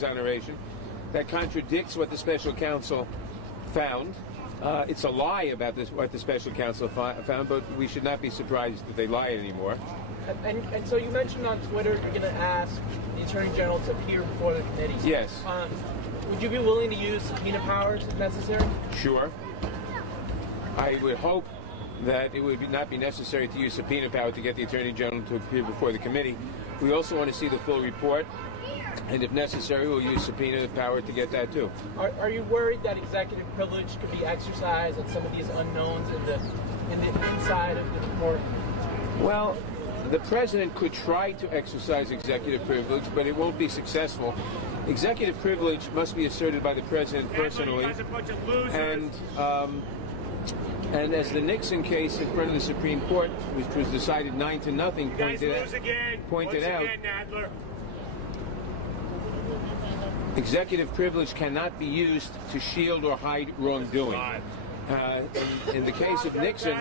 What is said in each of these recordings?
exoneration that contradicts what the special counsel found. It's a lie about what the special counsel found, but we should not be surprised that they lie anymore. And so you mentioned on Twitter you're going to ask the Attorney General to appear before the committee. Yes. Would you be willing to use subpoena powers if necessary? Sure. I would hope that it would not be necessary to use subpoena power to get the Attorney General to appear before the committee. We also want to see the full report, and if necessary, we'll use subpoena power to get that too. Are you worried that executive privilege could be exercised on some of these unknowns in the inside of the report? Well, the president could try to exercise executive privilege, but it won't be successful. Executive privilege must be asserted by the president personally, and as the Nixon case in front of the Supreme Court, which was decided 9-0, pointed out, executive privilege cannot be used to shield or hide wrongdoing. In the case of Nixon,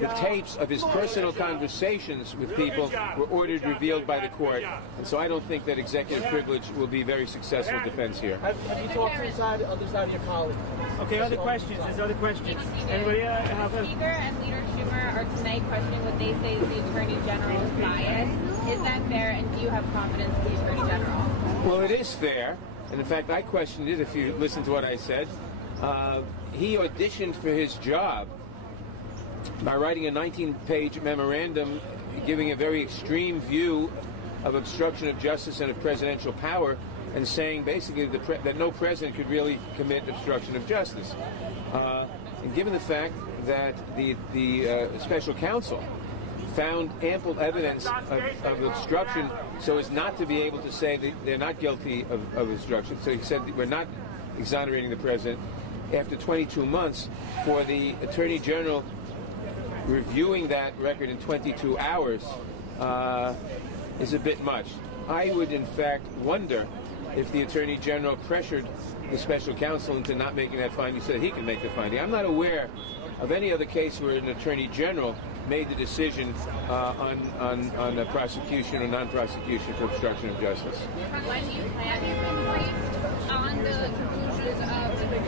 the tapes of his personal conversations with people were ordered revealed by the court, and so I don't think that executive privilege will be a very successful defense here. Have you talked to the other side of your colleagues? Okay, other questions? There's other questions. Anybody have a... Speaker and Leader Schumer are tonight questioning what they say is the Attorney General's bias. Is that fair, and do you have confidence in the Attorney General? Well, it is fair, and in fact, I questioned it if you listen to what I said. He auditioned for his job by writing a 19-page memorandum giving a very extreme view of obstruction of justice and of presidential power, and saying basically that no president could really commit obstruction of justice. And given the fact that the special counsel found ample evidence of obstruction so as not to be able to say that they're not guilty of obstruction, so he said we're not exonerating the president, after 22 months, for the Attorney General reviewing that record in 22 hours is a bit much. I would, in fact, wonder if the Attorney General pressured the special counsel into not making that finding so that he can make the finding. I'm not aware of any other case where an Attorney General made the decision on a prosecution or non-prosecution for obstruction of justice. When do you plan to brief on the conclusions of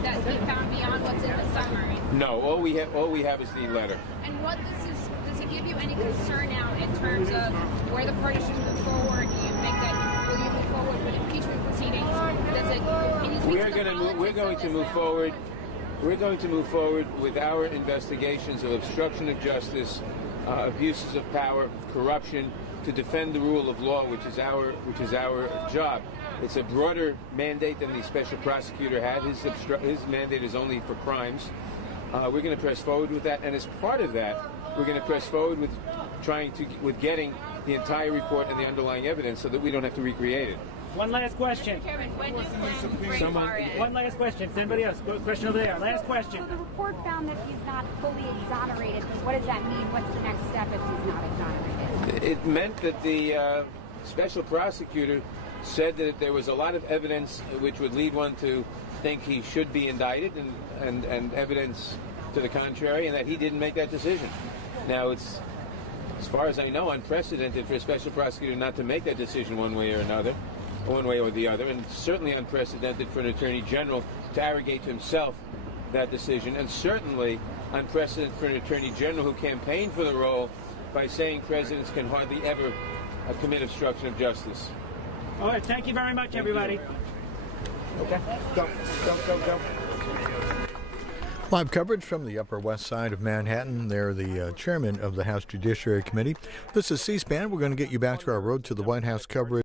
that he found beyond what's in the summary? No, all we have is the letter. And what does it give you any concern now in terms of where the party should move forward? Do you think that will you move forward with impeachment proceedings? We're going to move forward. We're going to move forward with our investigations of obstruction of justice, abuses of power, corruption, to defend the rule of law, which is our job. It's a broader mandate than the special prosecutor had. His mandate is only for crimes. We're going to press forward with that, and as part of that, we're going to press forward with getting the entire report and the underlying evidence so that we don't have to recreate it. One last question. One last question. Somebody else. Question over there. Last question. So the report found that he's not fully exonerated. What does that mean? What's the next step if he's not exonerated? It meant that the special prosecutor said that there was a lot of evidence which would lead one to think he should be indicted, and evidence to the contrary, and that he didn't make that decision. Now, it's, as far as I know, unprecedented for a special prosecutor not to make that decision one way or another, one way or the other, and certainly unprecedented for an Attorney General to arrogate to himself that decision, and certainly unprecedented for an Attorney General who campaigned for the role by saying presidents can hardly ever commit obstruction of justice. All right, thank you very much, everybody. Okay, go. Live coverage from the Upper West Side of Manhattan. They're the chairman of the House Judiciary Committee. This is C-SPAN. We're going to get you back to our Road to the White House coverage.